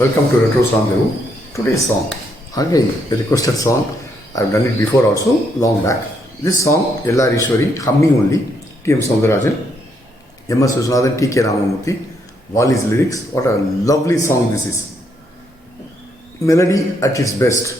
Welcome to Retro Song Devu. Today's song, again a requested song. I've done it before also, long back. This song, L.R. Ishwari, humming only, T.M. Soundarajan, M.S. Viswanathan, T.K. Ramamurthy, Wali's lyrics. What a lovely song this is. Melody at its best.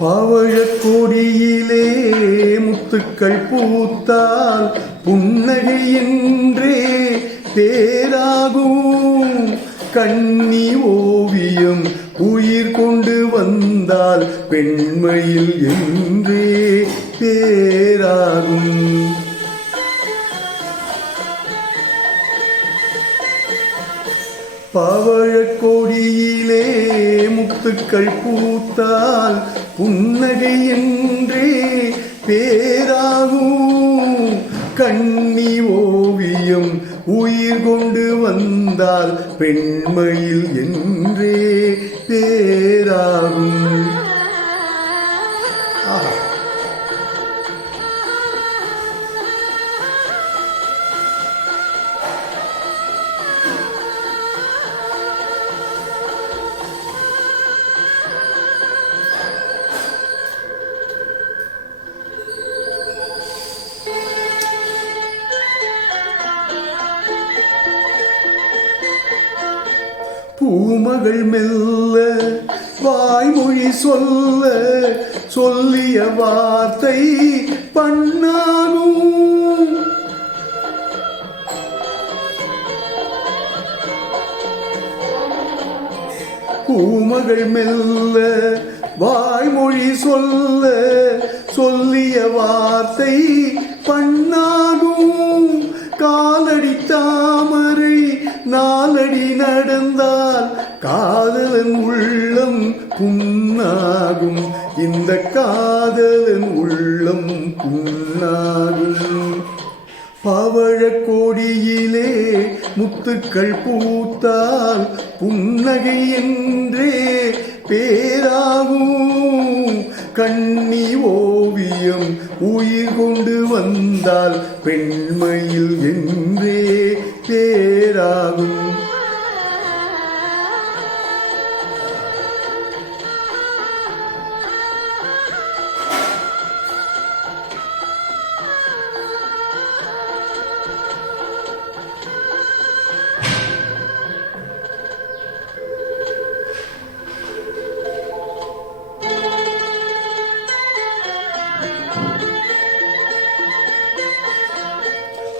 பவழக் கொடியிலே முத்துக்கள் பூத்தால் புன்னகை என்றே பேராகும். கன்னி ஓவியம் உயிர் கொண்டு வந்தால் பெண்மையில் என்றே பேராகும். பவழக் கொடியிலே முத்துக்கள் பூத்தால் புன்னகை என்றே பேராகும். கன்னி ஓவியம் உயிர் கொண்டு வந்தால் பெண்மையில் என்றே பேராகும். பூமகள் மெல்ல வாய்மொழி சொல்ல சொல்லிய வார்த்தை பண்ணாகும். பூமகள் மெல்ல வாய்மொழி சொல்ல சொல்லிய வார்த்தை பண்ணாகும். காலடி தாமரை நாலடி நடந்தால் காதலன் உள்ளம் புண்ணாகும். இந்த காதலன் உள்ளம் புண்ணாகும். பவழக் கொடியிலே முத்துக்கள் பூத்தால் புன்னகை என்றே பேராகும். கன்னி ஓவியம் உயிர் கொண்டு வந்தால் பெண்மையில் என்றே பேராகும்.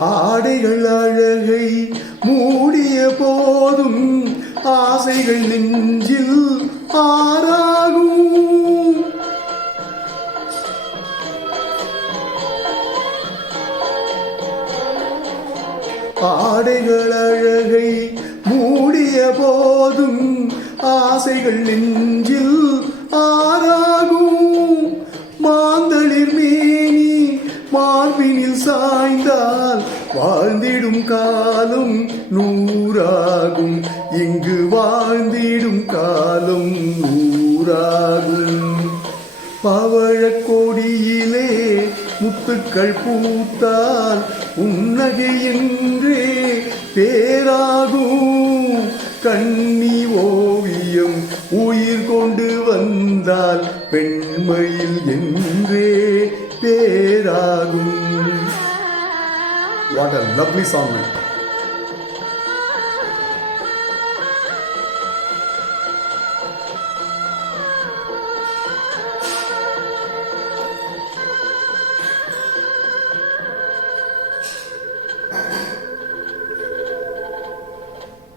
ஆடைகள் அழகை மூடிய போதும் ஆசைகள் நெஞ்சில் ஆறாகும். ஆடைகள் அழகை மூடிய போதும் ஆசைகள் நெஞ்சில் ஆறாகும். மாந்தளிர் மேனி மார்பினில் சாய்ந்தால் வாழ்ந்திடும் காலம் நூறாகும். இங்கு வாழ்ந்திடும் காலம் நூறாகும். பவழக் கொடியிலே முத்துக்கள் பூத்தால் புன்னகை என்றே பேராகும். கன்னி ஓவியம் உயிர் கொண்டு வந்தால் பெண்மையில் என்றே பேராகும். What a lovely song, man.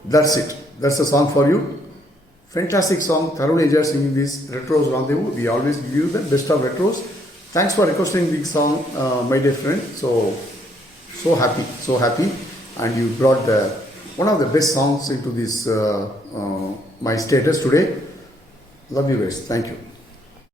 that's it. That's the song for you. Fantastic song. Tarun Eja singing this Retros Rendezvous. We always give you the best of retros. Thanks for requesting this song, my dear friend. So happy. And you brought one of the best songs into this my status today. Love you guys. Thank you.